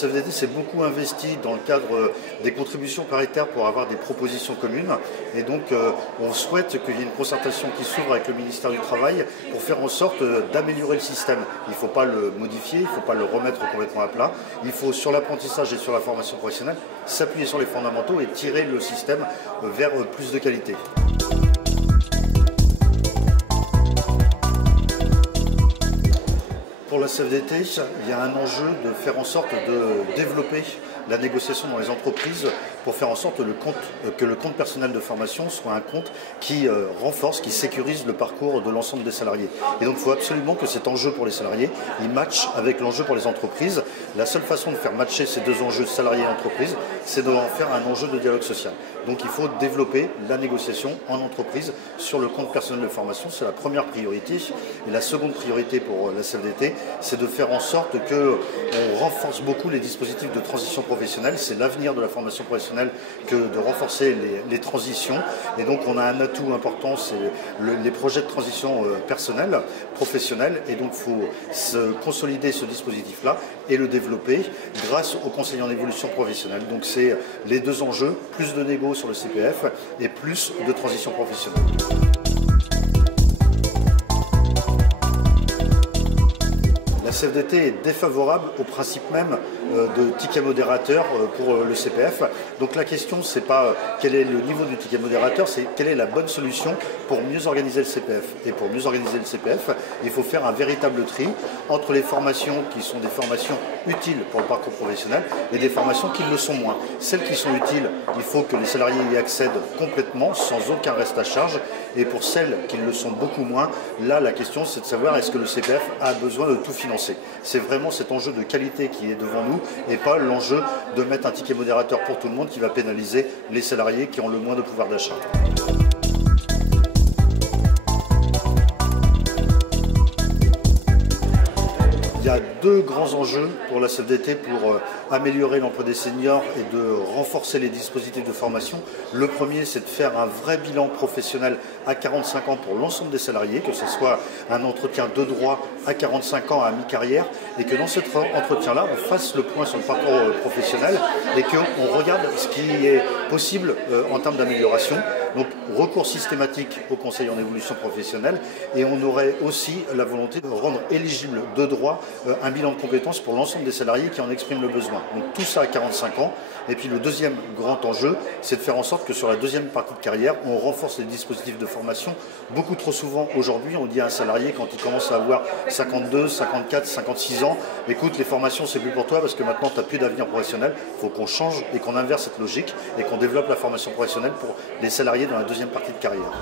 CFDT s'est beaucoup investi dans le cadre des contributions paritaires pour avoir des propositions communes. Et donc, on souhaite qu'il y ait une concertation qui s'ouvre avec le ministère du Travail pour faire en sorte d'améliorer le système. Il ne faut pas le modifier, il ne faut pas le remettre complètement à plat. Il faut, sur l'apprentissage et sur la formation professionnelle, s'appuyer sur les fondamentaux et tirer le système vers plus de qualité. Pour la CFDT, il y a un enjeu de faire en sorte de développer la négociation dans les entreprises pour faire en sorte que le compte personnel de formation soit un compte qui renforce, qui sécurise le parcours de l'ensemble des salariés. Et donc il faut absolument que cet enjeu pour les salariés, il matche avec l'enjeu pour les entreprises. La seule façon de faire matcher ces deux enjeux salariés et entreprises, c'est de en faire un enjeu de dialogue social. Donc il faut développer la négociation en entreprise sur le compte personnel de formation, c'est la première priorité. Et la seconde priorité pour la CFDT, c'est de faire en sorte qu'on renforce beaucoup les dispositifs de transition professionnelle. C'est l'avenir de la formation professionnelle que de renforcer les transitions. Et donc on a un atout important, c'est les projets de transition personnelle, professionnelle. Et donc il faut consolider ce dispositif-là et le développer grâce au conseil en évolution professionnelle. Donc c'est les deux enjeux, plus de négo sur le CPF et plus de transition professionnelle. La CFDT est défavorable au principe même de ticket modérateur pour le CPF. Donc la question, c'est pas quel est le niveau du ticket modérateur, c'est quelle est la bonne solution pour mieux organiser le CPF. Et pour mieux organiser le CPF, il faut faire un véritable tri entre les formations qui sont des formations utiles pour le parcours professionnel et des formations qui le sont moins. Celles qui sont utiles, il faut que les salariés y accèdent complètement, sans aucun reste à charge. Et pour celles qui le sont beaucoup moins, là la question c'est de savoir est-ce que le CPF a besoin de tout financer. C'est vraiment cet enjeu de qualité qui est devant nous et pas l'enjeu de mettre un ticket modérateur pour tout le monde qui va pénaliser les salariés qui ont le moins de pouvoir d'achat. Il y a deux grands enjeux pour la CFDT pour améliorer l'emploi des seniors et de renforcer les dispositifs de formation. Le premier, c'est de faire un vrai bilan professionnel à 45 ans pour l'ensemble des salariés, que ce soit un entretien de droit à 45 ans à mi-carrière, et que dans cet entretien-là, on fasse le point sur le parcours professionnel et qu'on regarde ce qui est possible en termes d'amélioration. Donc, recours systématique au conseil en évolution professionnelle, et on aurait aussi la volonté de rendre éligible de droit un bilan de compétences pour l'ensemble des salariés qui en expriment le besoin. Donc tout ça à 45 ans. Et puis le deuxième grand enjeu, c'est de faire en sorte que sur la deuxième partie de carrière, on renforce les dispositifs de formation. Beaucoup trop souvent aujourd'hui, on dit à un salarié quand il commence à avoir 52, 54, 56 ans, écoute, les formations c'est plus pour toi parce que maintenant tu n'as plus d'avenir professionnel. Il faut qu'on change et qu'on inverse cette logique et qu'on développe la formation professionnelle pour les salariés dans la deuxième partie de carrière.